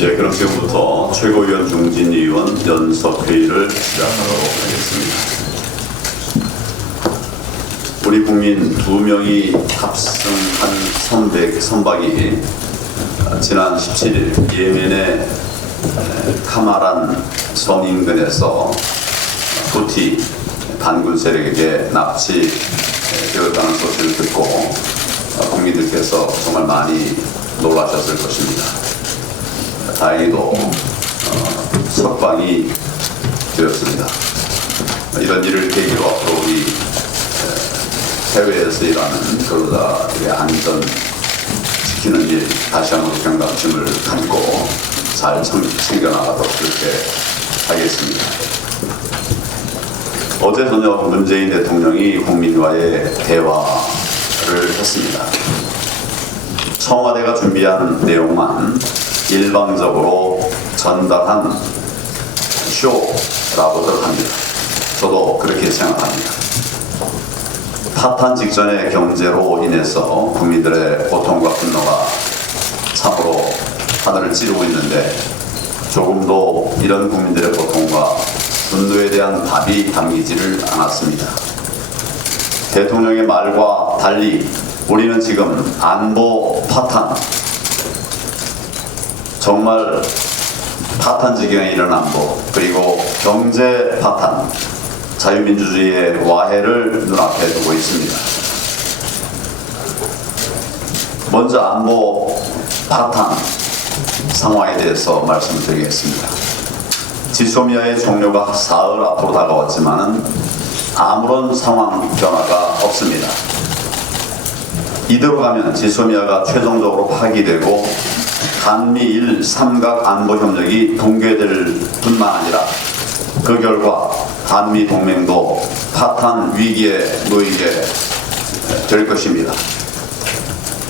예, 그럼 지금부터 최고위원 중진 의원 연석회의를 시작하도록 하겠습니다. 우리 국민 2명이 탑승한 선박이 지난 17일 예멘의 카마란 섬 인근에서 후티 반군 세력에게 납치되었다는 소식을 듣고 국민들께서 정말 많이 놀라셨을 것입니다. 다행히도 석방이 되었습니다. 이런 일을 계기로 앞으로 우리 해외에서 일하는 근로자들의 안전 지키는 일 다시 한번 경각심을 갖고 잘 챙겨나가도록 그렇게 하겠습니다. 어제 저녁 문재인 대통령이 국민과의 대화를 했습니다. 청와대가 준비한 내용만 일방적으로 전달한 쇼라고들 합니다. 저도 그렇게 생각합니다. 파탄 직전의 경제로 인해서 국민들의 고통과 분노가 참으로 하늘을 찌르고 있는데 조금도 이런 국민들의 고통과 분노에 대한 답이 담기지를 않았습니다. 대통령의 말과 달리 우리는 지금 안보 파탄, 정말 파탄 지경에 이른 안보, 그리고 경제 파탄, 자유민주주의의 와해를 눈앞에 두고 있습니다. 먼저 안보 파탄 상황에 대해서 말씀을 드리겠습니다. 지소미아의 종료가 사흘 앞으로 다가왔지만 아무런 상황 변화가 없습니다. 이대로 가면 지소미아가 최종적으로 파기되고 한미일 삼각 안보 협력이 붕괴될 뿐만 아니라 그 결과 한미 동맹도 파탄 위기에 놓이게 될 것입니다.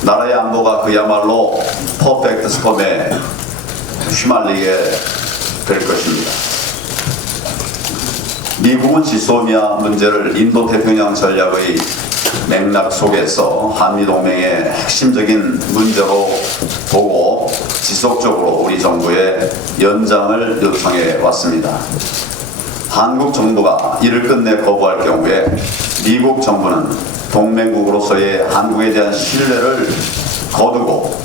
나라의 안보가 그야말로 퍼펙트 스톰에 휘말리게 될 것입니다. 미국은 지소미아 문제를 인도태평양 전략의 맥락 속에서 한미동맹의 핵심적인 문제로 보고 지속적으로 우리 정부에 연장을 요청해 왔습니다. 한국 정부가 이를 끝내 거부할 경우에 미국 정부는 동맹국으로서의 한국에 대한 신뢰를 거두고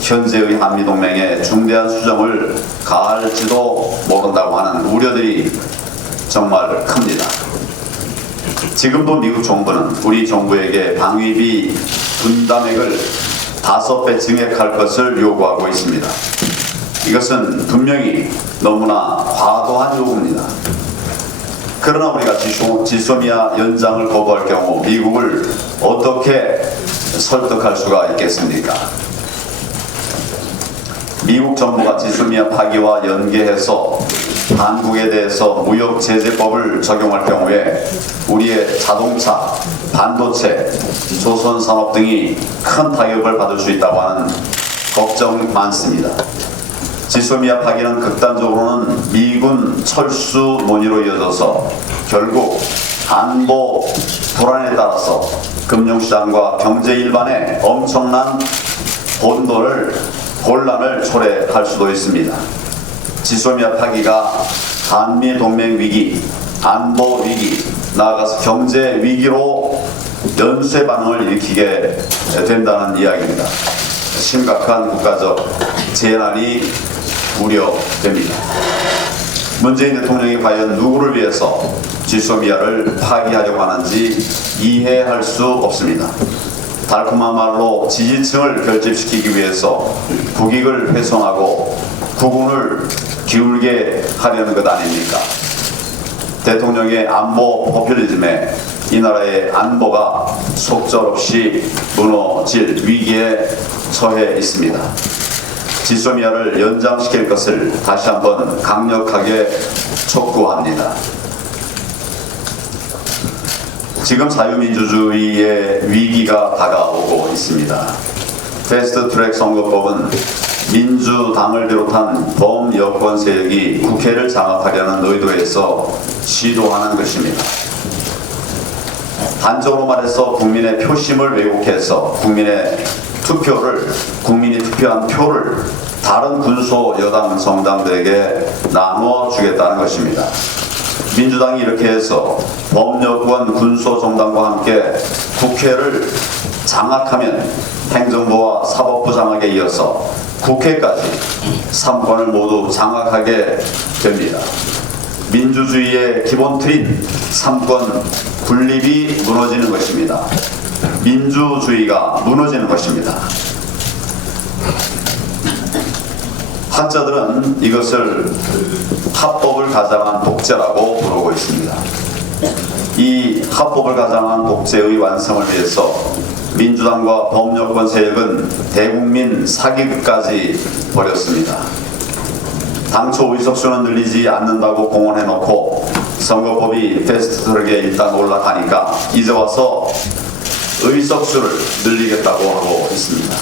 현재의 한미동맹에 중대한 수정을 가할지도 모른다고 하는 우려들이 정말 큽니다. 지금도 미국 정부는 우리 정부에게 방위비 분담액을 5배 증액할 것을 요구하고 있습니다. 이것은 분명히 너무나 과도한 요구입니다. 그러나 우리가 지소미아 연장을 거부할 경우 미국을 어떻게 설득할 수가 있겠습니까? 미국 정부가 지소미아 파기와 연계해서 한국에 대해서 무역제재법을 적용할 경우에 우리의 자동차, 반도체, 조선산업 등이 큰 타격을 받을 수 있다고 하는 걱정이 많습니다. 지소미아 파기는 극단적으로는 미군 철수 논의로 이어져서 결국 안보 불안에 따라서 금융시장과 경제 일반에 엄청난 혼란을 초래할 수도 있습니다. 지소미아 파기가 한미 동맹 위기, 안보 위기, 나아가서 경제 위기로 연쇄 반응을 일으키게 된다는 이야기입니다. 심각한 국가적 재난이 우려됩니다. 문재인 대통령이 과연 누구를 위해서 지소미아를 파기하려고 하는지 이해할 수 없습니다. 달콤한 말로 지지층을 결집시키기 위해서 국익을 훼손하고 국운을 기울게 하려는 것 아닙니까? 대통령의 안보 포퓰리즘에 이 나라의 안보가 속절없이 무너질 위기에 처해 있습니다. 지소미아를 연장시킬 것을 다시 한번 강력하게 촉구합니다. 지금 자유민주주의의 위기가 다가오고 있습니다. 패스트트랙 선거법은 민주당을 비롯한 범여권 세력이 국회를 장악하려는 의도에서 시도하는 것입니다. 단적으로 말해서 국민의 표심을 왜곡해서 국민이 투표한 표를 다른 군소 여당 정당들에게 나눠주겠다는 것입니다. 민주당이 이렇게 해서 범여권 군소 정당과 함께 국회를 장악하면 행정부와 사법부 장악에 이어서 국회까지 3권을 모두 장악하게 됩니다. 민주주의의 기본 틀인 3권 군립이 무너지는 것입니다. 민주주의가 무너지는 것입니다. 학자들은 이것을 합법을 가장한 독재라고 부르고 있습니다. 이 합법을 가장한 독재의 완성을 위해서 민주당과 범여권 세력은 대국민 사기극까지 벌였습니다. 당초 의석수는 늘리지 않는다고 공언해놓고 선거법이 패스트트랙에 일단 올라가니까 이제 와서 의석수를 늘리겠다고 하고 있습니다.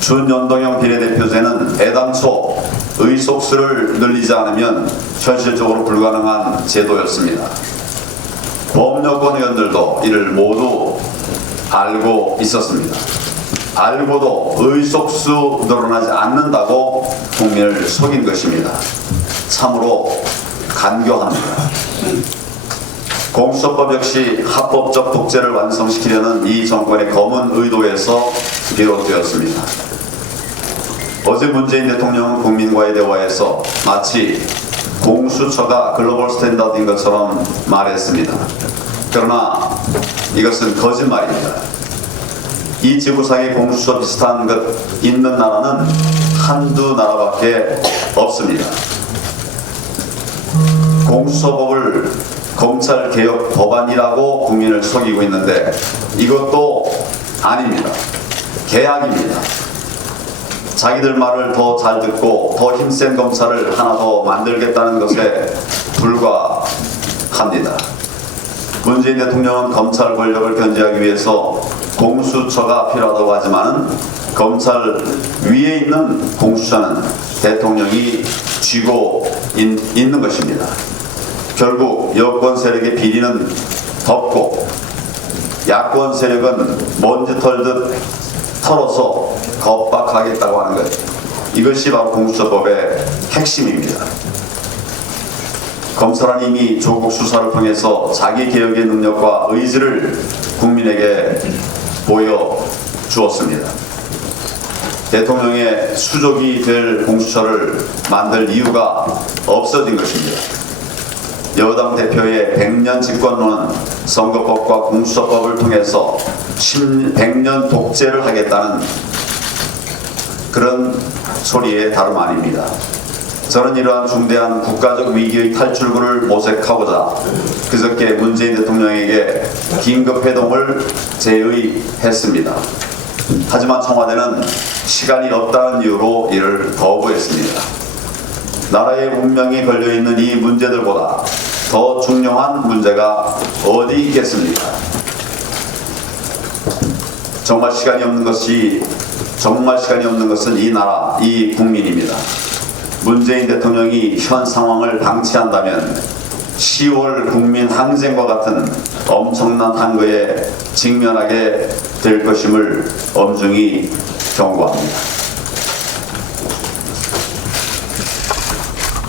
준연동형 비례대표제는 애당초 의석수를 늘리지 않으면 현실적으로 불가능한 제도였습니다. 범여권 의원들도 이를 모두 알고 있었습니다. 알고도 의석수 늘어나지 않는다고 국민을 속인 것입니다. 참으로 간교합니다. 공수처법 역시 합법적 독재를 완성시키려는 이 정권의 검은 의도에서 비롯되었습니다. 어제 문재인 대통령은 국민과의 대화에서 마치 공수처가 글로벌 스탠다드인 것처럼 말했습니다. 그러나 이것은 거짓말입니다. 이 지구상에 공수처 비슷한 것 있는 나라는 한두 나라밖에 없습니다. 공수처법을 검찰개혁 법안이라고 국민을 속이고 있는데 이것도 아닙니다. 개약입니다. 자기들 말을 더 잘 듣고 더 힘센 검찰을 하나 더 만들겠다는 것에 불과합니다. 문재인 대통령은 검찰 권력을 견제하기 위해서 공수처가 필요하다고 하지만 검찰 위에 있는 공수처는 대통령이 쥐고 있는 것입니다. 결국 여권 세력의 비리는 덮고 야권 세력은 먼지 털듯 털어서 겁박하겠다고 하는 것, 이것이 바로 공수처법의 핵심입니다. 검찰은 이미 조국 수사를 통해서 자기 개혁의 능력과 의지를 국민에게 보여주었습니다. 대통령의 수족이 될 공수처를 만들 이유가 없어진 것입니다. 여당 대표의 100년 집권론은 선거법과 공수처법을 통해서 100년 독재를 하겠다는 그런 소리의 다름 아닙니다. 저는 이러한 중대한 국가적 위기의 탈출구를 모색하고자 그저께 문재인 대통령에게 긴급회동을 제의했습니다. 하지만 청와대는 시간이 없다는 이유로 이를 거부했습니다. 나라의 운명이 걸려있는 이 문제들보다 더 중요한 문제가 어디 있겠습니까? 정말 시간이 없는 것은 이 나라, 이 국민입니다. 문재인 대통령이 현 상황을 방치한다면 10월 국민 항쟁과 같은 엄청난 한거에 직면하게 될 것임을 엄중히 경고합니다.